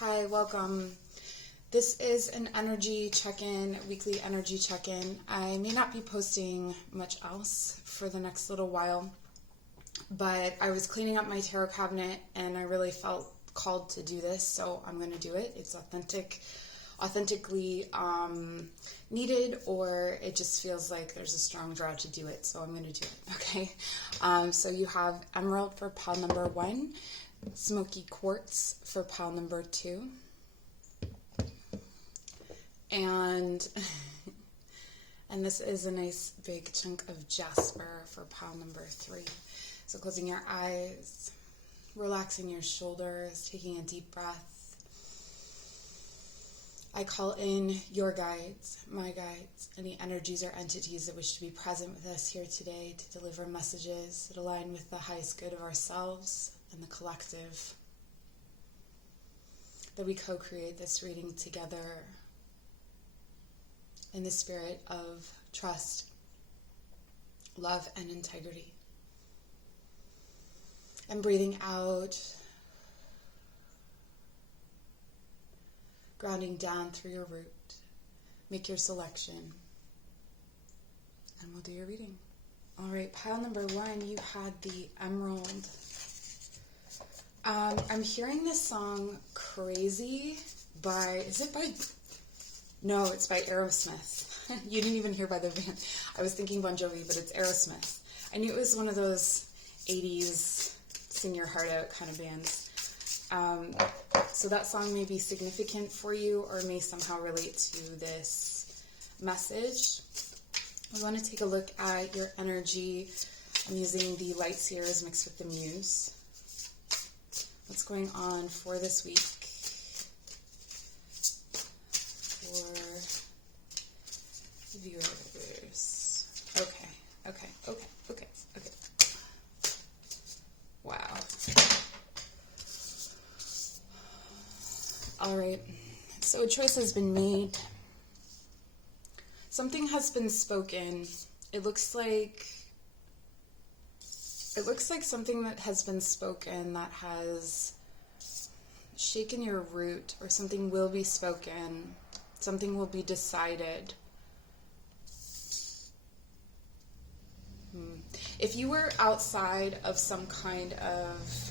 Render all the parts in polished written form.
Hi, welcome. This is an energy check-in, weekly energy check-in. I may not be posting much else for the next little while, but I was cleaning up my tarot cabinet and I really felt called to do this, so I'm going to do it. It's authentically needed, or it just feels like there's a strong draw to do it, so I'm going to do it, okay? So you have Emerald for pile number 1, Smoky Quartz for pile number 2, and this is a nice big chunk of Jasper for pile number 3. So closing your eyes, relaxing your shoulders, taking a deep breath. I call in your guides, my guides, any energies or entities that wish to be present with us here today to deliver messages that align with the highest good of ourselves and the collective, that we co-create this reading together in the spirit of trust, love, and integrity. And breathing out, grounding down through your root. Make your selection, and we'll do your reading. All right, pile number 1, you had the Emerald. I'm hearing this song Crazy by, no, it's by Aerosmith. You didn't even hear by the band. I was thinking Bon Jovi, but it's Aerosmith. I knew it was one of those 80s sing your heart out kind of bands. So that song may be significant for you or may somehow relate to this message. I want to take a look at your energy. I'm using the Light Seers mixed with the Muse. What's going on for this week for viewers? Okay. Wow. All right. So a choice has been made. Something has been spoken. It looks like something that has been spoken that has shaken your root, or something will be spoken. Something will be decided. If you were outside of some kind of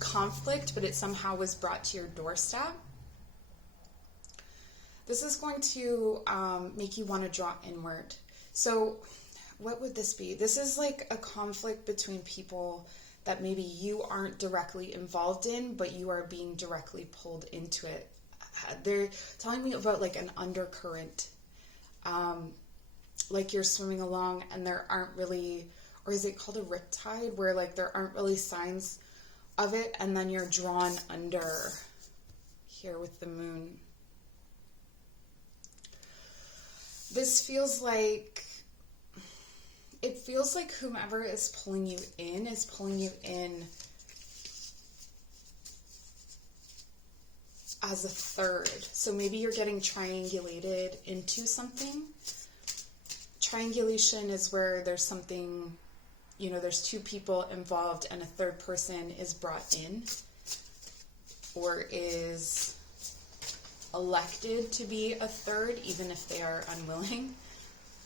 conflict, but it somehow was brought to your doorstep, this is going to make you want to draw inward. So what would this be? This is like a conflict between people that maybe you aren't directly involved in, but you are being directly pulled into it. They're telling me about like an undercurrent, like you're swimming along and there aren't really, or is it called a riptide, where like there aren't really signs of it, and then you're drawn under here with the moon. This feels like, it feels like whomever is pulling you in as a third. So maybe you're getting triangulated into something. Triangulation is where there's something, there's two people involved and a third person is brought in or is elected to be a third, even if they are unwilling,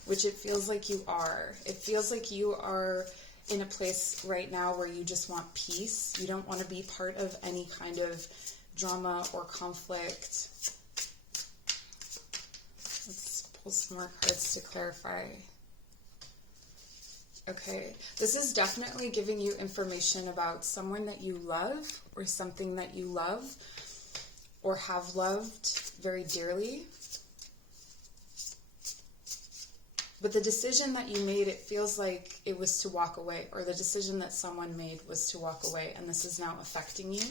which it feels like you are. It feels like you are in a place right now where you just want peace. You don't want to be part of any kind of drama or conflict. Let's pull some more cards to clarify. Okay, this is definitely giving you information about someone that you love or something that you love or have loved very dearly. But the decision that you made, it feels like it was to walk away, or the decision that someone made was to walk away, and this is now affecting you.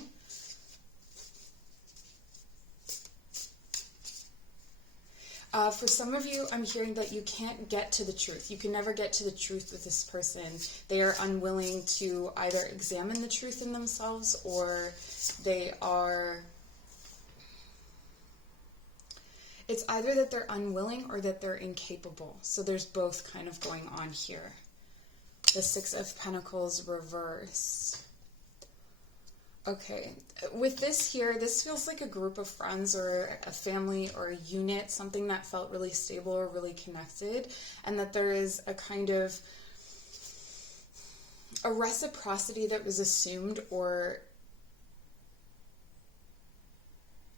For some of you, I'm hearing that you can't get to the truth. You can never get to the truth with this person. They are unwilling to either examine the truth in themselves, or they are... It's either that they're unwilling or that they're incapable. So there's both kind of going on here. The Six of Pentacles reverse. Okay, with this here, this feels like a group of friends or a family or a unit, something that felt really stable or really connected, and that there is a kind of a reciprocity that was assumed, or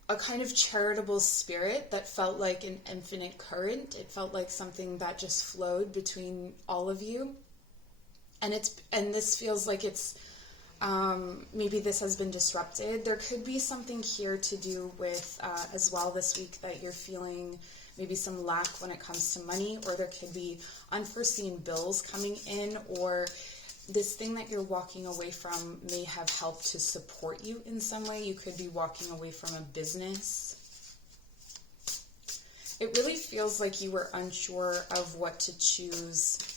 a kind of charitable spirit that felt like an infinite current. It felt like something that just flowed between all of you. And this feels like it's maybe this has been disrupted. There could be something here to do with as well this week that you're feeling maybe some lack when it comes to money, or there could be unforeseen bills coming in, or this thing that you're walking away from may have helped to support you in some way. You could be walking away from a business. It really feels like you were unsure of what to choose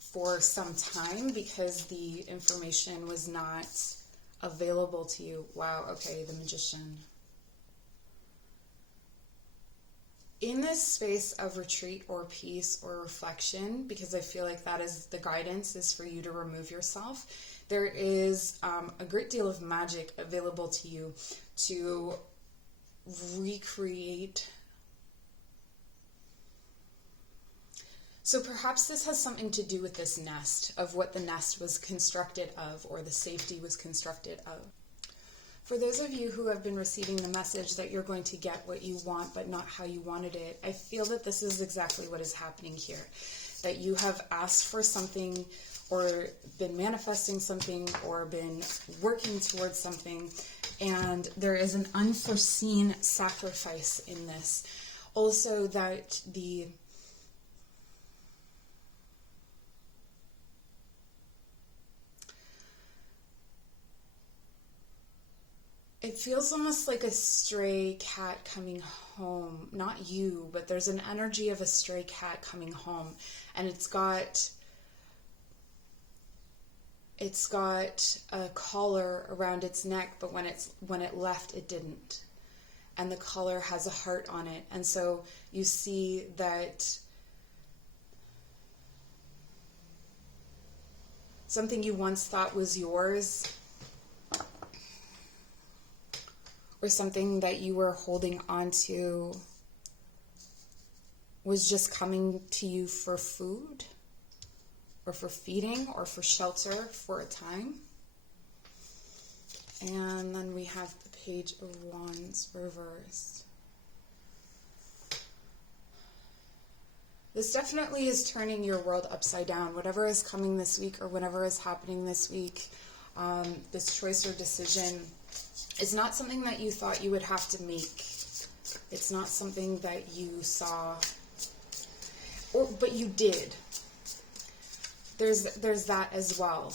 for some time because the information was not available to you. Wow, okay, the Magician. In this space of retreat or peace or reflection, because I feel like that is the guidance, is for you to remove yourself, there is a great deal of magic available to you to recreate. So perhaps this has something to do with this nest, of what the nest was constructed of, or the safety was constructed of. For those of you who have been receiving the message that you're going to get what you want, but not how you wanted it, I feel that this is exactly what is happening here. That you have asked for something, or been manifesting something, or been working towards something, and there is an unforeseen sacrifice in this. Also that it feels almost like a stray cat coming home. Not you, but there's an energy of a stray cat coming home. And it's got a collar around its neck, but when it left, it didn't. And the collar has a heart on it. And so you see that something you once thought was yours, or something that you were holding on to, was just coming to you for food, or for feeding, or for shelter for a time. And then we have the Page of Wands reversed. This definitely is turning your world upside down. Whatever is coming this week, or whatever is happening this week, this choice or decision, it's not something that you thought you would have to make. It's not something that you saw, but you did. There's that as well.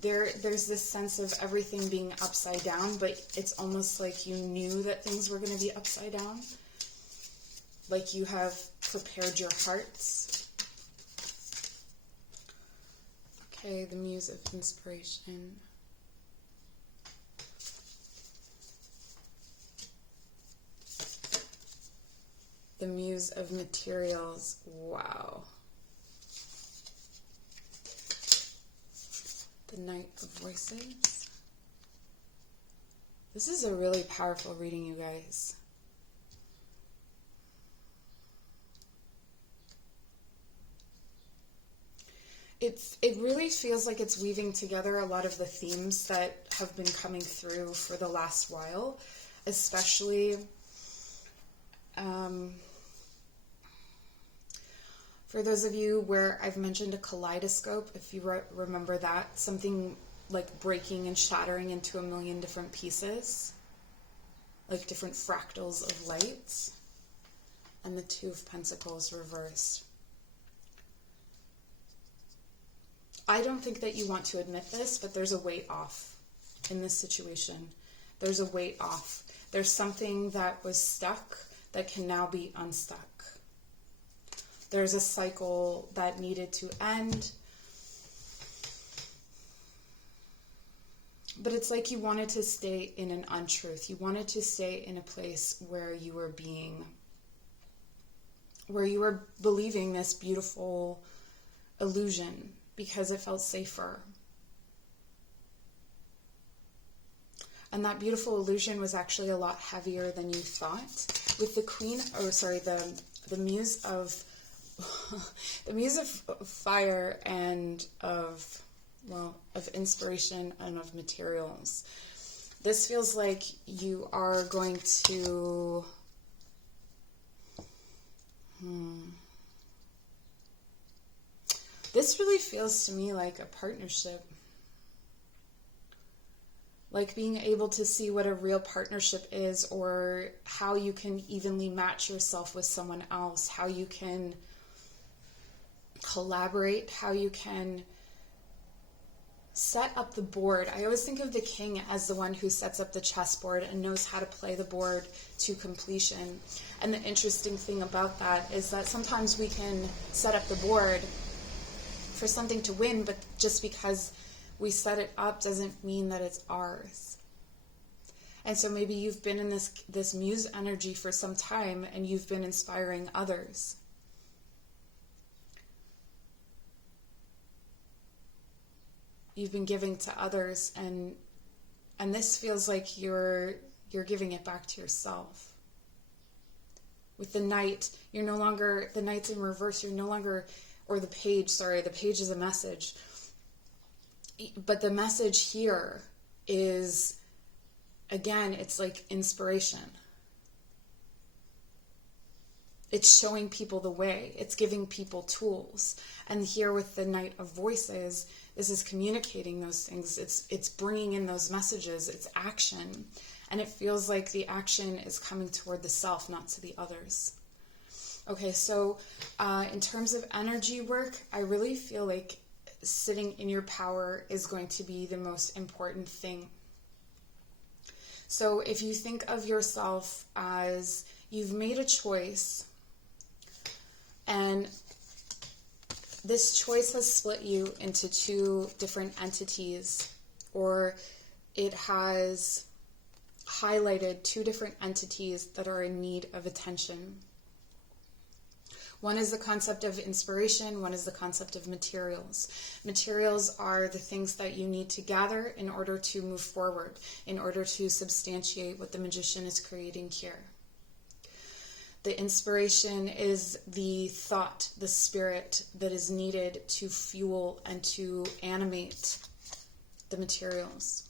There's this sense of everything being upside down, but it's almost like you knew that things were going to be upside down. Like you have prepared your hearts. Okay, the Muse of Inspiration. The Muse of Materials. Wow. The Knight of Voices. This is a really powerful reading, you guys. It really feels like it's weaving together a lot of the themes that have been coming through for the last while, especially for those of you where I've mentioned a kaleidoscope, if you remember that, something like breaking and shattering into a million different pieces, like different fractals of light, and the Two of Pentacles reversed. I don't think that you want to admit this, but there's a weight off in this situation. There's a weight off. There's something that was stuck that can now be unstuck. There's a cycle that needed to end. But it's like you wanted to stay in an untruth. You wanted to stay in a place where you were believing this beautiful illusion because it felt safer. And that beautiful illusion was actually a lot heavier than you thought. With the queen, the muse of, the muse of fire and of inspiration and of materials. This feels like you are going to, this really feels to me like a partnership. Like being able to see what a real partnership is, or how you can evenly match yourself with someone else, how you can collaborate, how you can set up the board. I always think of the king as the one who sets up the chessboard and knows how to play the board to completion. And the interesting thing about that is that sometimes we can set up the board for something to win, but just because we set it up doesn't mean that it's ours. And so maybe you've been in this muse energy for some time, and you've been inspiring others. You've been giving to others, and this feels like you're giving it back to yourself. With the knight, you're no longer, the knight's in reverse, you're no longer, or the page is a message. But the message here is, again, it's like inspiration. It's showing people the way. It's giving people tools. And here with the Knight of Voices, this is communicating those things. It's bringing in those messages. It's action. And it feels like the action is coming toward the self, not to the others. Okay, so in terms of energy work, I really feel like sitting in your power is going to be the most important thing. So if you think of yourself as you've made a choice, and this choice has split you into two different entities, or it has highlighted two different entities that are in need of attention. One is the concept of inspiration, one is the concept of materials. Materials are the things that you need to gather in order to move forward, in order to substantiate what the magician is creating here. The inspiration is the thought, the spirit that is needed to fuel and to animate the materials.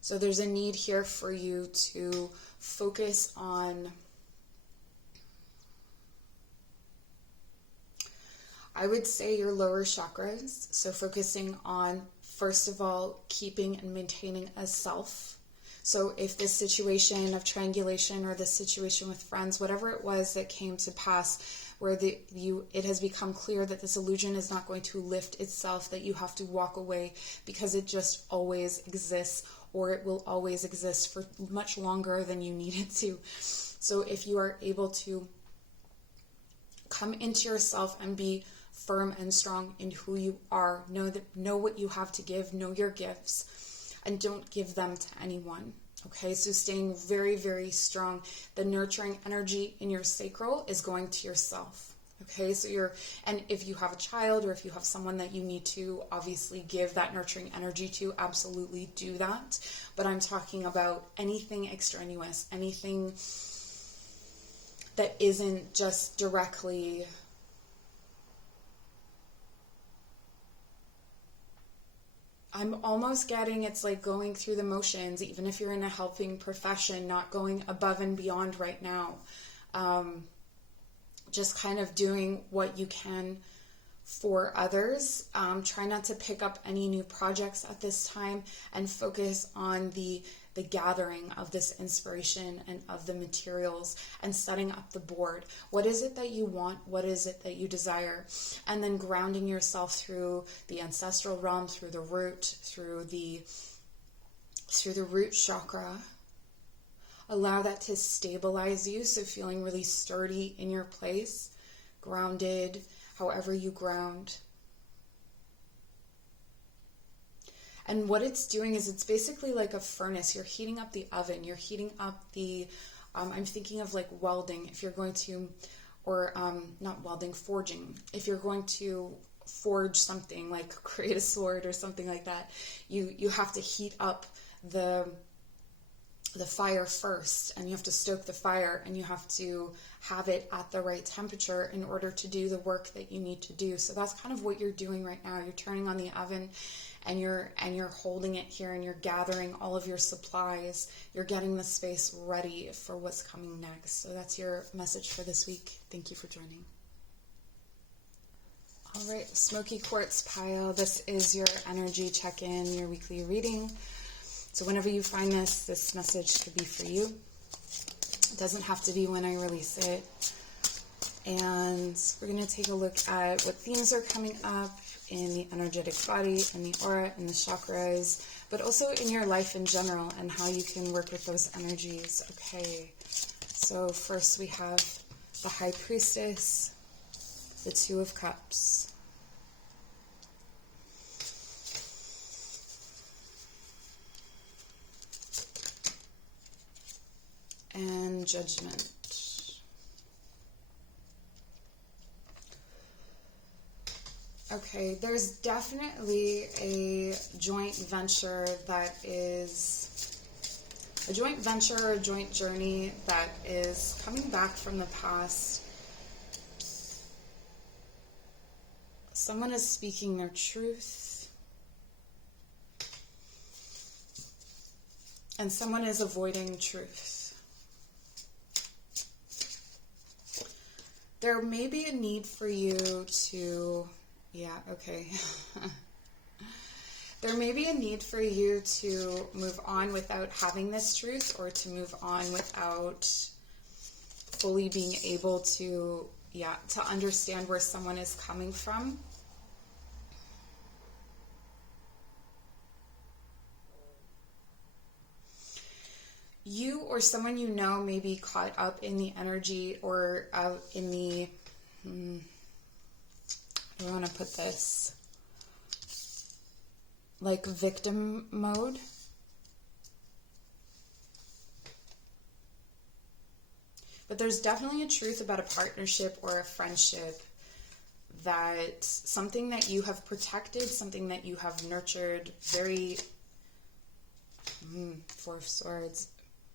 So there's a need here for you to focus on, I would say, your lower chakras. So focusing on, first of all, keeping and maintaining a self. So if this situation of triangulation or this situation with friends, whatever it was that came to pass, where it has become clear that this illusion is not going to lift itself, that you have to walk away because it just always exists, or it will always exist for much longer than you need it to. So if you are able to come into yourself and be firm and strong in who you are, know what you have to give, know your gifts, and don't give them to anyone. Okay, so staying very, very strong. The nurturing energy in your sacral is going to yourself. Okay, so and if you have a child, or if you have someone that you need to obviously give that nurturing energy to, absolutely do that. But I'm talking about anything extraneous, anything that isn't just directly I'm almost getting it's like going through the motions, even if you're in a helping profession, not going above and beyond right now. Just kind of doing what you can for others. Try not to pick up any new projects at this time, and focus on the gathering of this inspiration and of the materials, and setting up the board. What is it that you want? What is it that you desire? And then grounding yourself through the ancestral realm, through the root, through the root chakra. Allow that to stabilize you, so feeling really sturdy in your place, grounded, however you ground. And what it's doing is it's basically like a furnace. You're heating up the oven. You're heating up the, I'm thinking of like welding. If you're going to, or not welding, forging. If you're going to forge something, like create a sword or something like that, you have to heat up the the fire first, and you have to stoke the fire, and you have to have it at the right temperature in order to do the work that you need to do. So that's kind of what you're doing right now. You're turning on the oven, and you're holding it here, and you're gathering all of your supplies. You're getting the space ready for what's coming next. So that's your message for this week. Thank you for joining. All right, Smoky Quartz pile. This is your energy check-in, your weekly reading. So whenever you find this message could be for you. It doesn't have to be when I release it. And we're going to take a look at what themes are coming up in the energetic body, in the aura, in the chakras, but also in your life in general and how you can work with those energies. Okay, so first we have the High Priestess, the Two of Cups. And Judgment. Okay, there's definitely a joint venture that is a joint venture or a joint journey that is coming back from the past. Someone is speaking their truth, and someone is avoiding truth. There may be a need for you to, there may be a need for you to move on without having this truth, or to move on without fully being able to understand where someone is coming from. You or someone you know may be caught up in the energy or in the, how do I want to put this? Like victim mode. But there's definitely a truth about a partnership or a friendship, that something that you have protected, something that you have nurtured very, Four of Swords,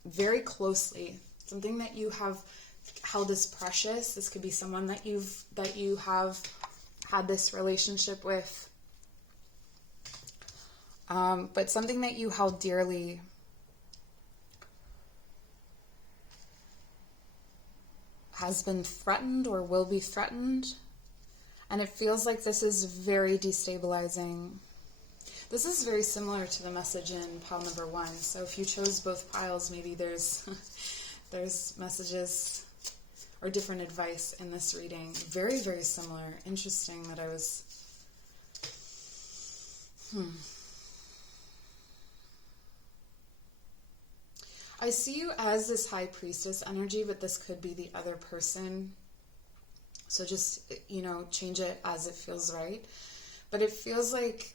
very closely, something that you have held as precious. This could be someone that you have had this relationship with, but something that you held dearly has been threatened or will be threatened, and it feels like this is very destabilizing. This is very similar to the message in pile number 1. So if you chose both piles, maybe there's messages or different advice in this reading. Very, very similar. Interesting that I was... I see you as this High Priestess energy, but this could be the other person. So just, change it as it feels right. But it feels like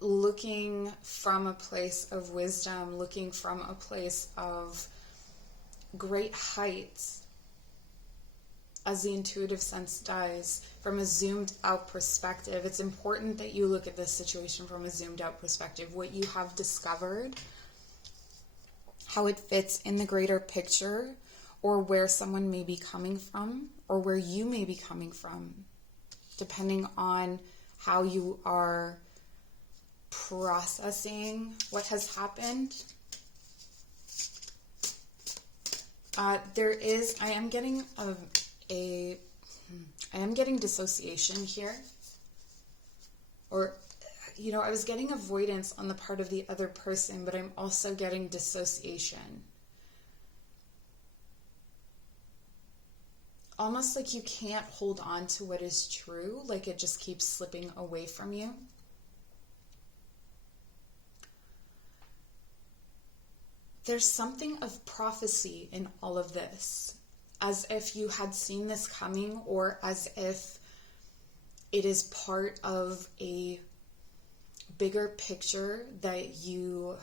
looking from a place of wisdom, looking from a place of great heights, as the intuitive sense does, from a zoomed out perspective. It's important that you look at this situation from a zoomed out perspective. What you have discovered, how it fits in the greater picture, or where someone may be coming from, or where you may be coming from, depending on how you are processing what has happened. I am getting dissociation here, or I was getting avoidance on the part of the other person, but I'm also getting dissociation. Almost like you can't hold on to what is true, like it just keeps slipping away from you. There's something of prophecy in all of this, as if you had seen this coming, or as if it is part of a bigger picture that you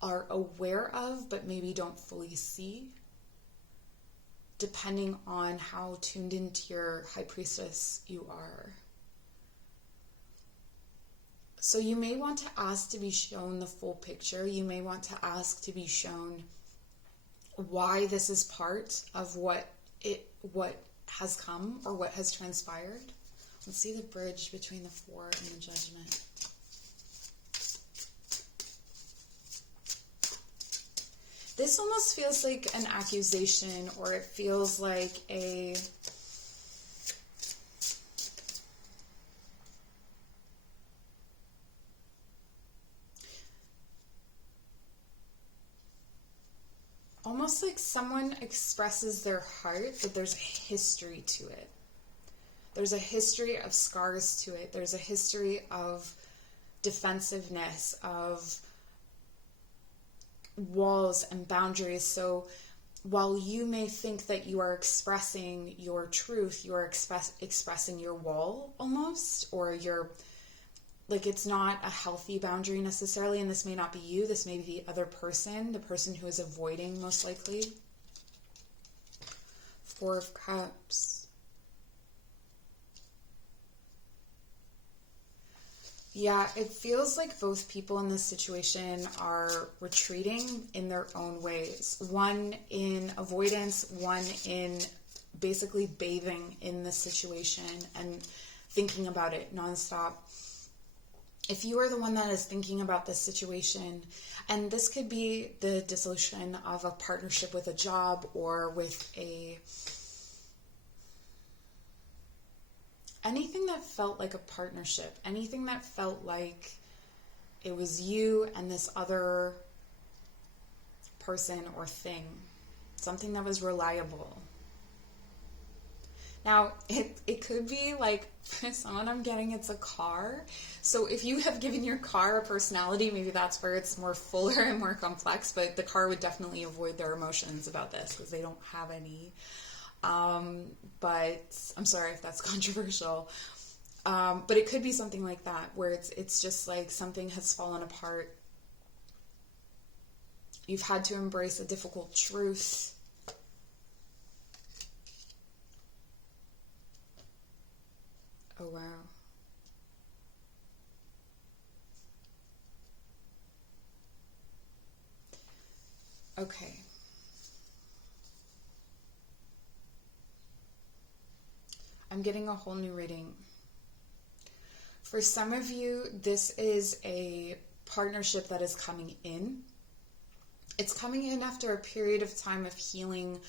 are aware of, but maybe don't fully see, depending on how tuned into your High Priestess you are. So you may want to ask to be shown the full picture. You may want to ask to be shown why this is part of what has come or what has transpired. Let's see the bridge between the Four and the Judgment. This almost feels like an accusation, or it feels like a almost like someone expresses their heart, but there's a history to it. There's a history of scars to it. There's a history of defensiveness, of walls and boundaries. So while you may think that you are expressing your truth, you are expressing your wall almost, or your, like, it's not a healthy boundary necessarily, and this may not be you, this may be the other person, the person who is avoiding most likely. Four of Cups. Yeah, it feels like both people in this situation are retreating in their own ways. One in avoidance, one in basically bathing in the situation and thinking about it nonstop. If you are the one that is thinking about this situation, and this could be the dissolution of a partnership with a job or with anything that felt like a partnership, anything that felt like it was you and this other person or thing, something that was reliable. Now, it could be like, for someone I'm getting, it's a car. So if you have given your car a personality, maybe that's where it's more fuller and more complex, but the car would definitely avoid their emotions about this because they don't have any. But I'm sorry if that's controversial. But it could be something like that, where it's just like something has fallen apart. You've had to embrace a difficult truth. Oh, wow. Okay. I'm getting a whole new reading. For some of you, this is a partnership that is coming in. It's coming in after a period of time of healing,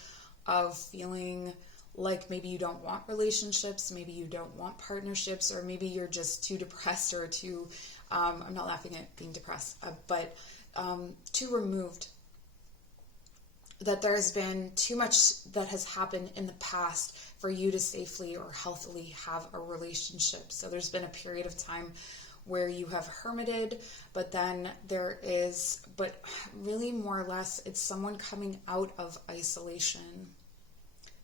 of feeling like maybe you don't want relationships, maybe you don't want partnerships, or maybe you're just too depressed or too, I'm not laughing at being depressed, but too removed. That there has been too much that has happened in the past for you to safely or healthily have a relationship. So there's been a period of time where you have hermited, but then but really more or less, it's someone coming out of isolation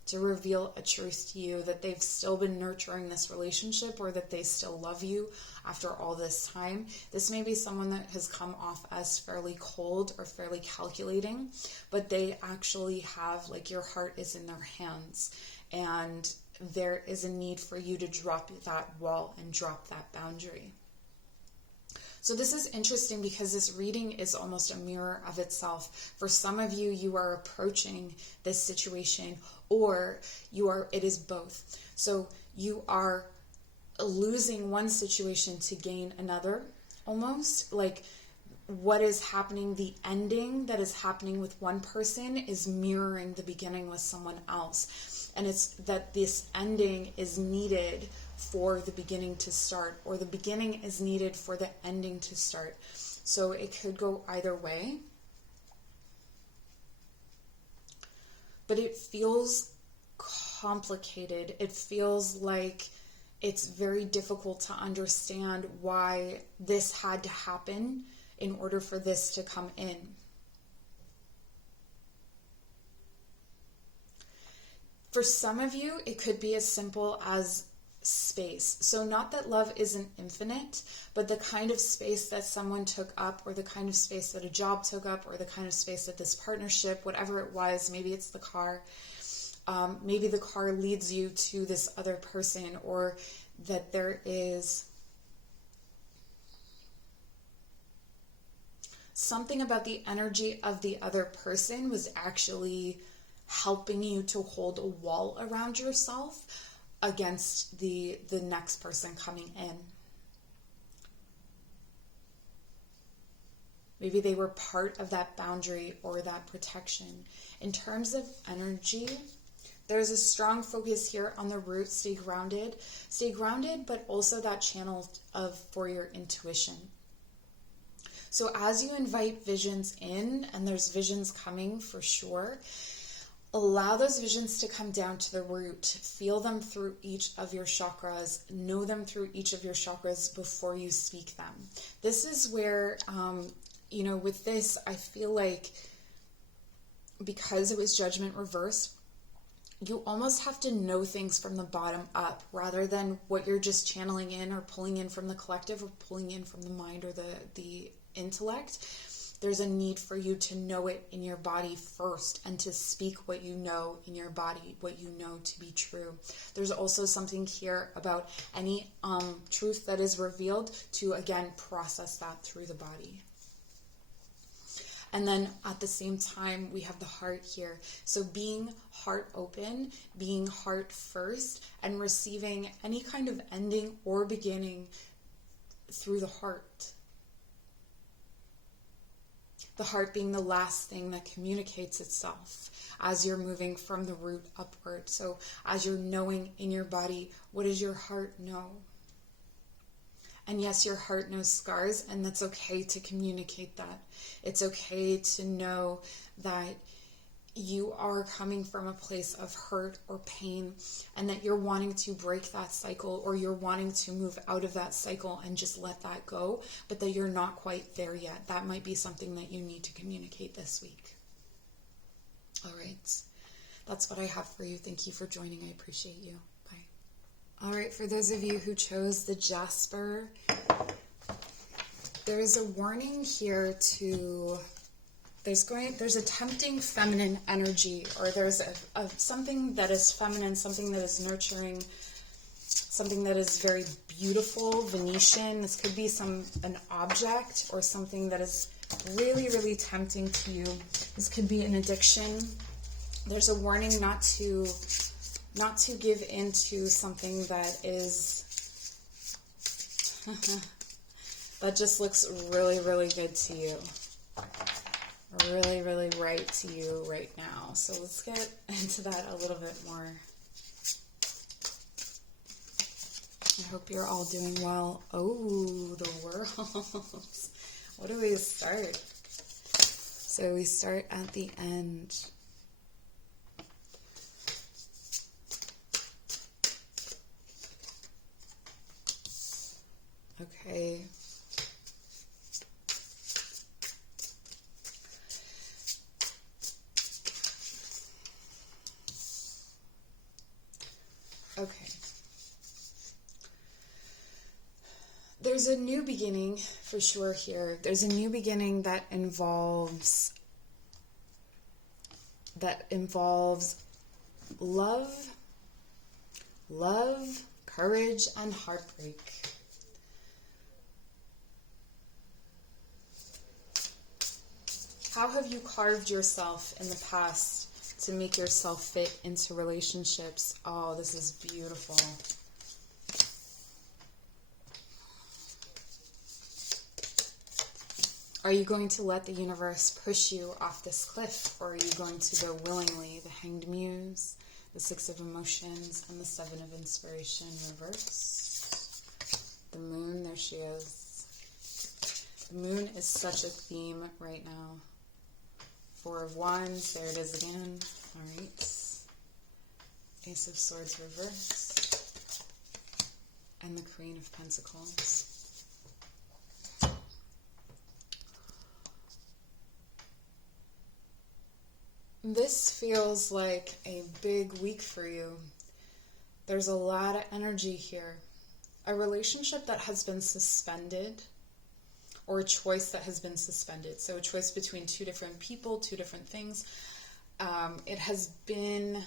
to reveal a truth to you that they've still been nurturing this relationship, or that they still love you after all this time. This may be someone that has come off as fairly cold or fairly calculating, but they actually have, like, your heart is in their hands, and there is a need for you to drop that wall and drop that boundary. So this is interesting because this reading is almost a mirror of itself. For some of you, you are approaching this situation, or it is both. So you are losing one situation to gain another, almost like what is happening, the ending that is happening with one person is mirroring the beginning with someone else. And it's that this ending is needed for the beginning to start, or the beginning is needed for the ending to start. So it could go either way. But it feels complicated. It feels like it's very difficult to understand why this had to happen in order for this to come in. For some of you, it could be as simple as space. So not that love isn't infinite, but the kind of space that someone took up, or the kind of space that a job took up, or the kind of space that this partnership, whatever it was, maybe it's the car, maybe the car leads you to this other person, or that there is something about the energy of the other person was actually helping you to hold a wall around yourself against the next person coming in. Maybe they were part of that boundary or that protection. In terms of energy, there's a strong focus here on the root. Stay grounded, but also that channel for your intuition. So as you invite visions in, and there's visions coming for sure, allow those visions to come down to the root. Feel them through each of your chakras. Know them through each of your chakras before you speak them. This is where, with this, I feel like because it was judgment reversed, you almost have to know things from the bottom up rather than what you're just channeling in or pulling in from the collective or pulling in from the mind or the intellect. There's a need for you to know it in your body first and to speak what you know in your body, what you know to be true. There's also something here about any truth that is revealed to, again, process that through the body. And then at the same time, we have the heart here. So being heart open, being heart first, and receiving any kind of ending or beginning through the heart. The heart being the last thing that communicates itself as you're moving from the root upward. So as you're knowing in your body, what does your heart know? And yes, your heart knows scars, and that's okay to communicate that. It's okay to know that you are coming from a place of hurt or pain, and that you're wanting to break that cycle, or you're wanting to move out of that cycle and just let that go, but that you're not quite there yet. That might be something that you need to communicate this week. All right. That's what I have for you. Thank you for joining. I appreciate you. Bye. All right, for those of you who chose the Jasper, there is a warning here to, there's a tempting feminine energy, or there's a something that is feminine, something that is nurturing, something that is very beautiful, Venetian. This could be an object or something that is really, really tempting to you. This could be an addiction. There's a warning not to give into something that is that just looks really, really good to you. Really, really right to you right now. So let's get into that a little bit more. I hope you're all doing well. Oh, the worlds. What do we start? So we start at the end. Okay. Okay. There's a new beginning for sure here. There's a new beginning that involves love, courage, and heartbreak. How have you carved yourself in the past to make yourself fit into relationships? Oh, this is beautiful. Are you going to let the universe push you off this cliff, or are you going to go willingly? The Hanged Muse, the Six of Emotions, and the Seven of Inspiration reverse. The Moon, there she is. The Moon is such a theme right now. Four of Wands, there it is again. All right. Ace of Swords reverse. And the Queen of Pentacles. This feels like a big week for you. There's a lot of energy here. A relationship that has been suspended, or a choice that has been suspended. So a choice between two different people, two different things. It has been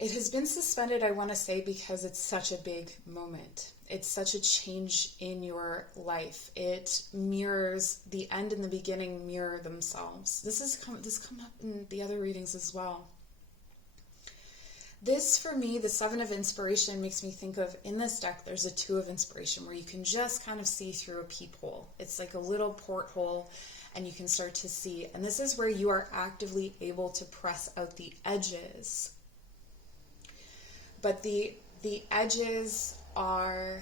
It has been suspended, I want to say, because it's such a big moment. It's such a change in your life. It mirrors, the end and the beginning mirror themselves. This come up in the other readings as well. This, for me, the Seven of Inspiration makes me think of, in this deck, there's a Two of Inspiration where you can just kind of see through a peephole. It's like a little porthole and you can start to see. And this is where you are actively able to press out the edges. But the edges are...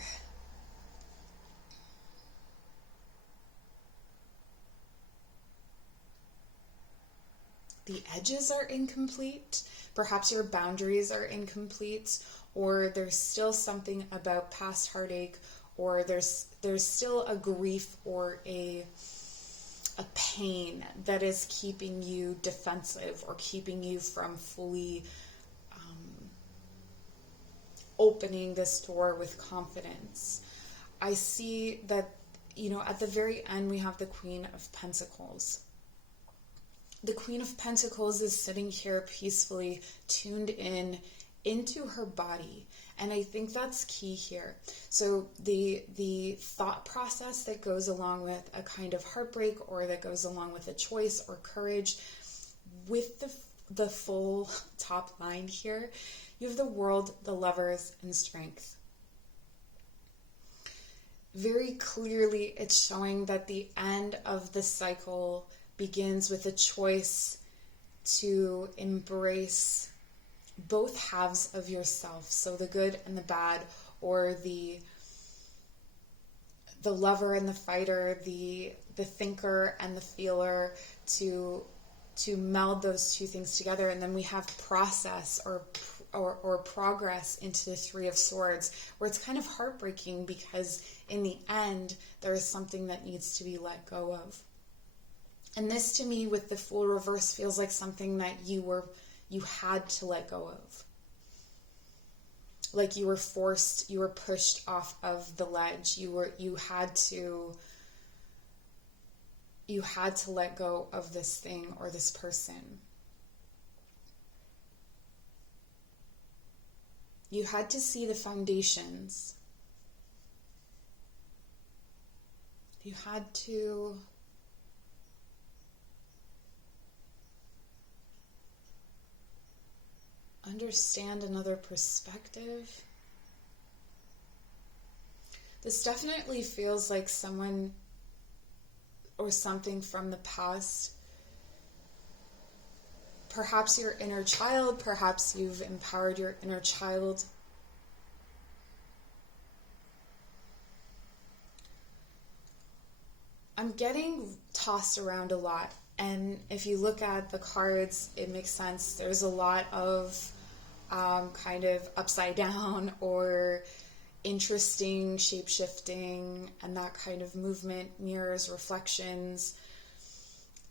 the edges are incomplete. Perhaps your boundaries are incomplete, or there's still something about past heartache, or there's still a grief or a pain that is keeping you defensive or keeping you from fully opening this door with confidence. I see that, at the very end we have the Queen of Pentacles. The Queen of Pentacles is sitting here peacefully, tuned into her body. And I think that's key here. So the thought process that goes along with a kind of heartbreak, or that goes along with a choice or courage, with the full top line here, you have the World, the Lovers, and Strength. Very clearly, it's showing that the end of the cycle begins with a choice to embrace both halves of yourself, so the good and the bad, or the lover and the fighter, the thinker and the feeler, to meld those two things together. And then we have process or progress into the Three of Swords, where it's kind of heartbreaking because in the end there is something that needs to be let go of. And this, to me, with the Fool reverse, feels like something that you had to let go of. Like you were forced, you were pushed off of the ledge. You had to let go of this thing or this person. You had to see the foundations. You had to understand another perspective. This definitely feels like someone or something from the past. Perhaps your inner child, perhaps you've empowered your inner child. I'm getting tossed around a lot, and if you look at the cards, it makes sense. There's a lot of kind of upside down or interesting shape-shifting, and that kind of movement, mirrors, reflections.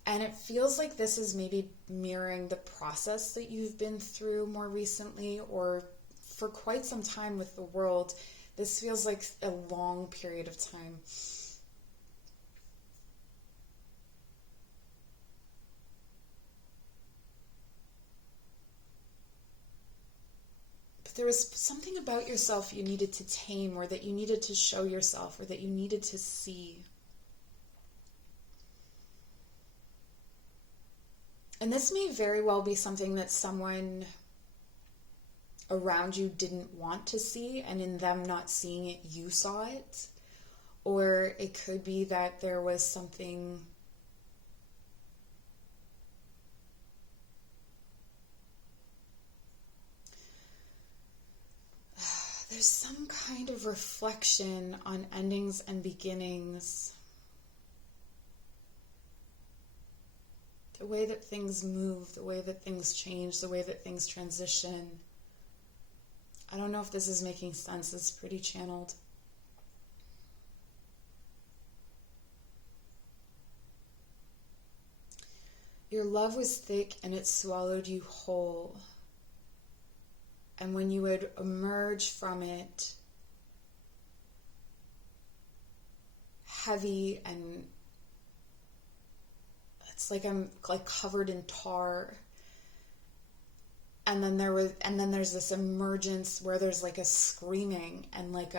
And it feels like this is maybe mirroring the process that you've been through more recently, or for quite some time with the World. This feels like a long period of time. But there was something about yourself you needed to tame, or that you needed to show yourself, or that you needed to see. And this may very well be something that someone around you didn't want to see, and in them not seeing it, you saw it. Or it could be that there was something there's some kind of reflection on endings and beginnings. The way that things move, the way that things change, the way that things transition. I don't know if this is making sense. It's pretty channeled. Your love was thick and it swallowed you whole. And when you would emerge from it, heavy, and it's like I'm like covered in tar. And then there's this emergence where there's like a screaming and like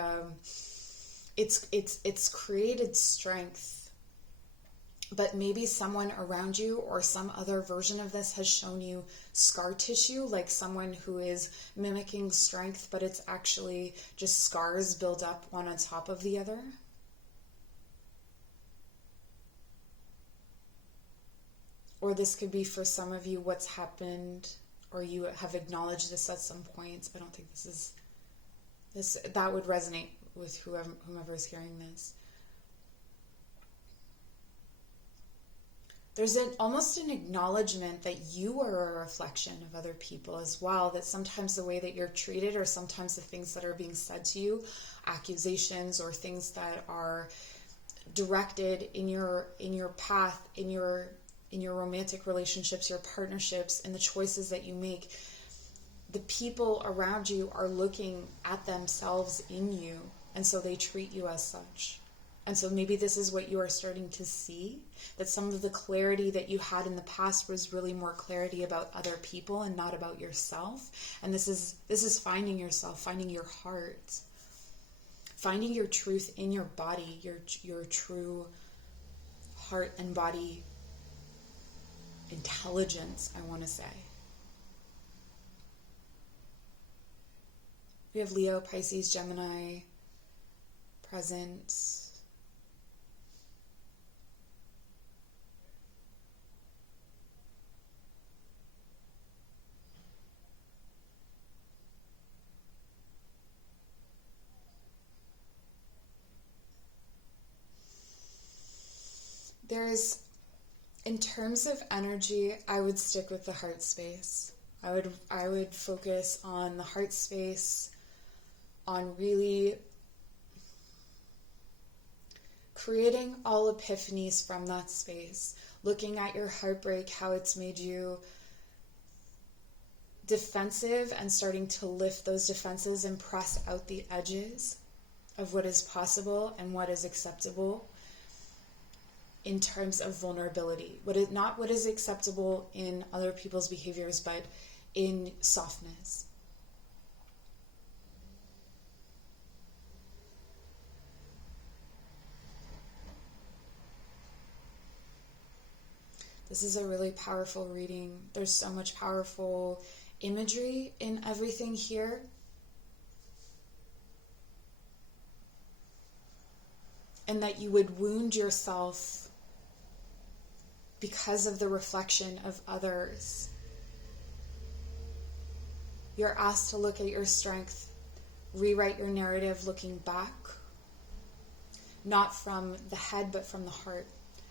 it's created strength. But maybe someone around you or some other version of this has shown you scar tissue, like someone who is mimicking strength, but it's actually just scars built up one on top of the other. Or this could be for some of you what's happened, or you have acknowledged this at some point. I don't think that would resonate with whomever is hearing this. There's almost an acknowledgement that you are a reflection of other people as well, that sometimes the way that you're treated or sometimes the things that are being said to you, accusations or things that are directed in your path, in your romantic relationships, your partnerships, and the choices that you make, the people around you are looking at themselves in you, and so they treat you as such. And so maybe this is what you are starting to see, that some of the clarity that you had in the past was really more clarity about other people and not about yourself. And this is finding yourself, finding your heart, finding your truth in your body, your true heart and body intelligence, I want to say. We have Leo, Pisces, Gemini present. In terms of energy, I would stick with the heart space. I would focus on the heart space, on really creating all epiphanies from that space, looking at your heartbreak, how it's made you defensive, and starting to lift those defenses and press out the edges of what is possible and what is acceptable in terms of vulnerability. Not what is acceptable in other people's behaviors, but in softness. This is a really powerful reading. There's so much powerful imagery in everything here. And that you would wound yourself because of the reflection of others. You're asked to look at your strength, rewrite your narrative looking back, not from the head, but from the heart,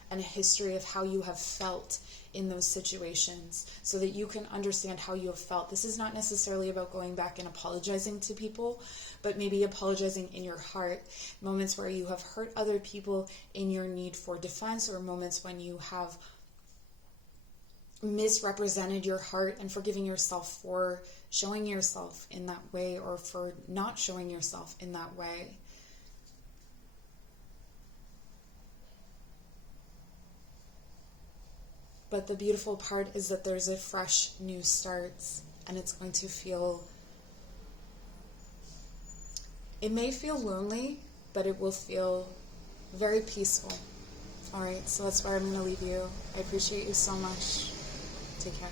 and a history of how you have felt in those situations so that you can understand how you have felt. This is not necessarily about going back and apologizing to people, but maybe apologizing in your heart. Moments where you have hurt other people in your need for defense, or moments when you have misrepresented your heart, and forgiving yourself for showing yourself in that way, or for not showing yourself in that way. But the beautiful part is that there's a fresh new start, and it's going to feel, it may feel lonely, but it will feel very peaceful. All right, so that's where I'm going to leave you. I appreciate you so much. Take care.